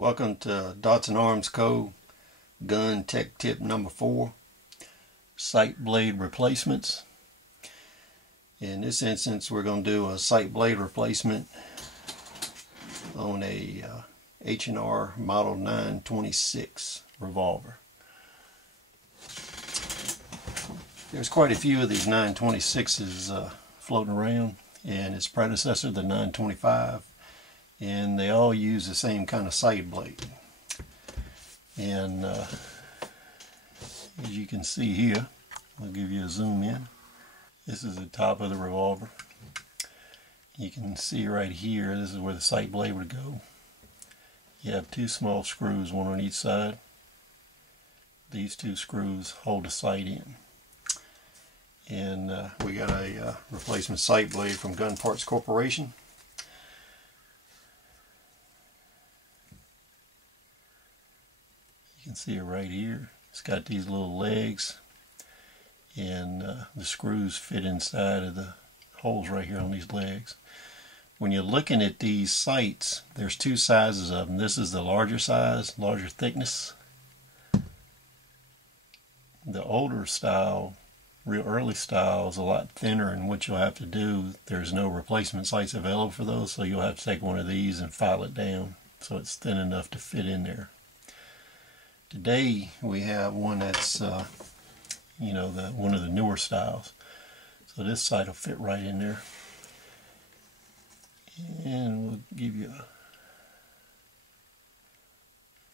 Welcome to Dots and Arms Co. Gun Tech Tip number 4, sight blade replacements. In this instance, we're going to do a sight blade replacement on a H&R Model 926 revolver. There's quite a few of these 926s floating around, and its predecessor, the 925. And they all use the same kind of sight blade. And as you can see here, I'll give you a zoom in. This is the top of the revolver. You can see right here, this is where the sight blade would go. You have two small screws, one on each side. These two screws hold the sight in. And we got a replacement sight blade from Gun Parts Corporation. You can see it right here. It's got these little legs, and the screws fit inside of the holes right here on these legs. When you're looking at these sights, there's two sizes of them. This is the larger size, larger thickness. The older style, real early style, is a lot thinner, and what you'll have to do, there's no replacement sights available for those, so you'll have to take one of these and file it down so it's thin enough to fit in there. Today we have one that's, one of the newer styles. So this sight will fit right in there. And we'll give you a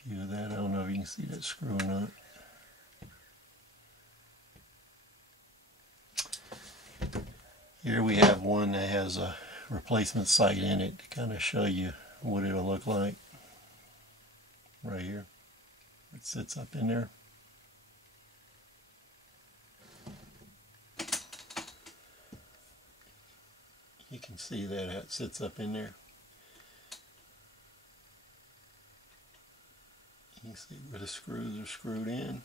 view of that. I don't know if you can see that screw or not. Here we have one that has a replacement sight in it to kind of show you what it'll look like. Right here. It sits up in there. You can see that it sits up in there. You can see where the screws are screwed in.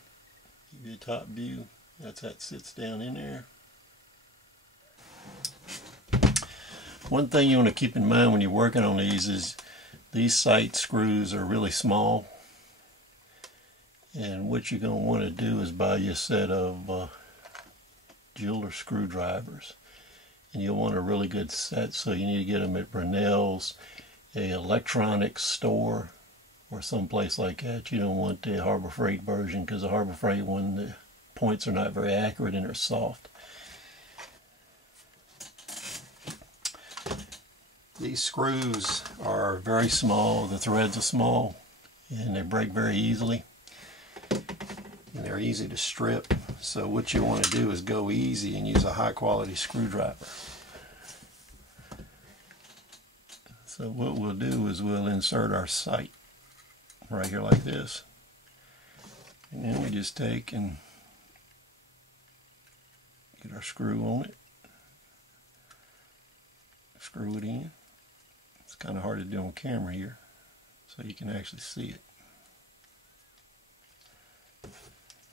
Give you a top view. That's how it sits down in there. One thing you want to keep in mind when you're working on these is these sight screws are really small. And what you're going to want to do is buy you a set of jeweler screwdrivers. And you'll want a really good set, so you need to get them at Brunel's, a electronics store, or someplace like that. You don't want the Harbor Freight version, because the Harbor Freight one, the points are not very accurate and they're soft. These screws are very small, the threads are small, and they break very easily. And they're easy to strip, so what you want to do is go easy and use a high quality screwdriver. So what we'll do is we'll insert our sight right here like this, and then we just take and get our screw on it, screw it in. It's kind of hard to do on camera here, so you can actually see it.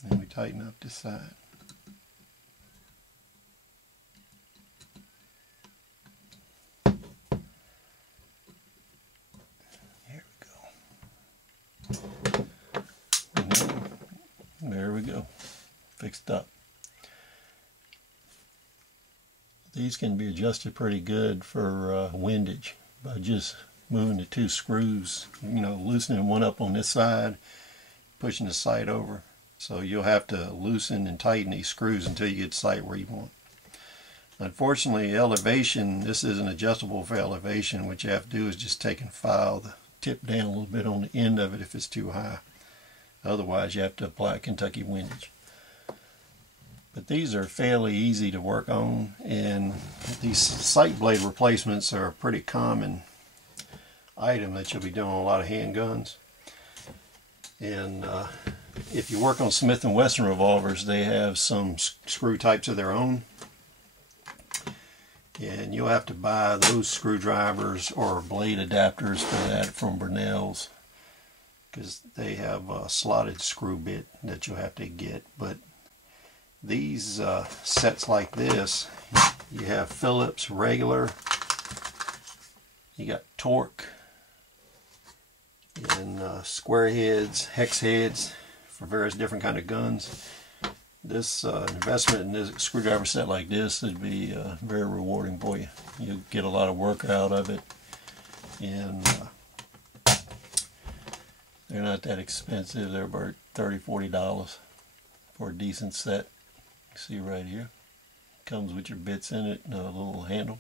And we tighten up this side. There we go. And then, there we go. Fixed up. These can be adjusted pretty good for windage by just moving the two screws, loosening one up on this side, pushing the sight over. So you'll have to loosen and tighten these screws until you get sight where you want. Unfortunately, elevation, this isn't adjustable for elevation. What you have to do is just take and file the tip down a little bit on the end of it if it's too high. Otherwise, you have to apply Kentucky windage. But these are fairly easy to work on, and these sight blade replacements are a pretty common item that you'll be doing on a lot of handguns. And if you work on Smith & Wesson revolvers, they have some screw types of their own, and you'll have to buy those screwdrivers or blade adapters for that from Brunel's, because they have a slotted screw bit that you'll have to get. But these sets like this, you have Phillips regular, you got Torque, and square heads, hex heads for various different kind of guns. This investment in this screwdriver set like this would be very rewarding for you. You'll get a lot of work out of it, and they're not that expensive. They're about $30–40 for a decent set. See right here, comes with your bits in it and a little handle.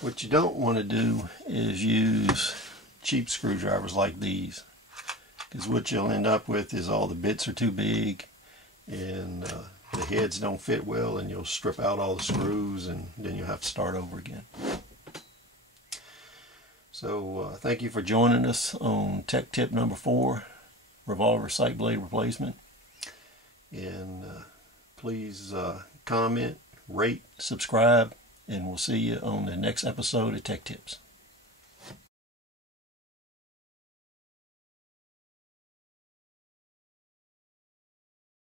What you don't want to do is use cheap screwdrivers like these, because what you'll end up with is all the bits are too big and the heads don't fit well, and you'll strip out all the screws and then you'll have to start over again. So thank you for joining us on tech tip number 4, revolver sight blade replacement. And please comment, rate, subscribe, and we'll see you on the next episode of Tech Tips.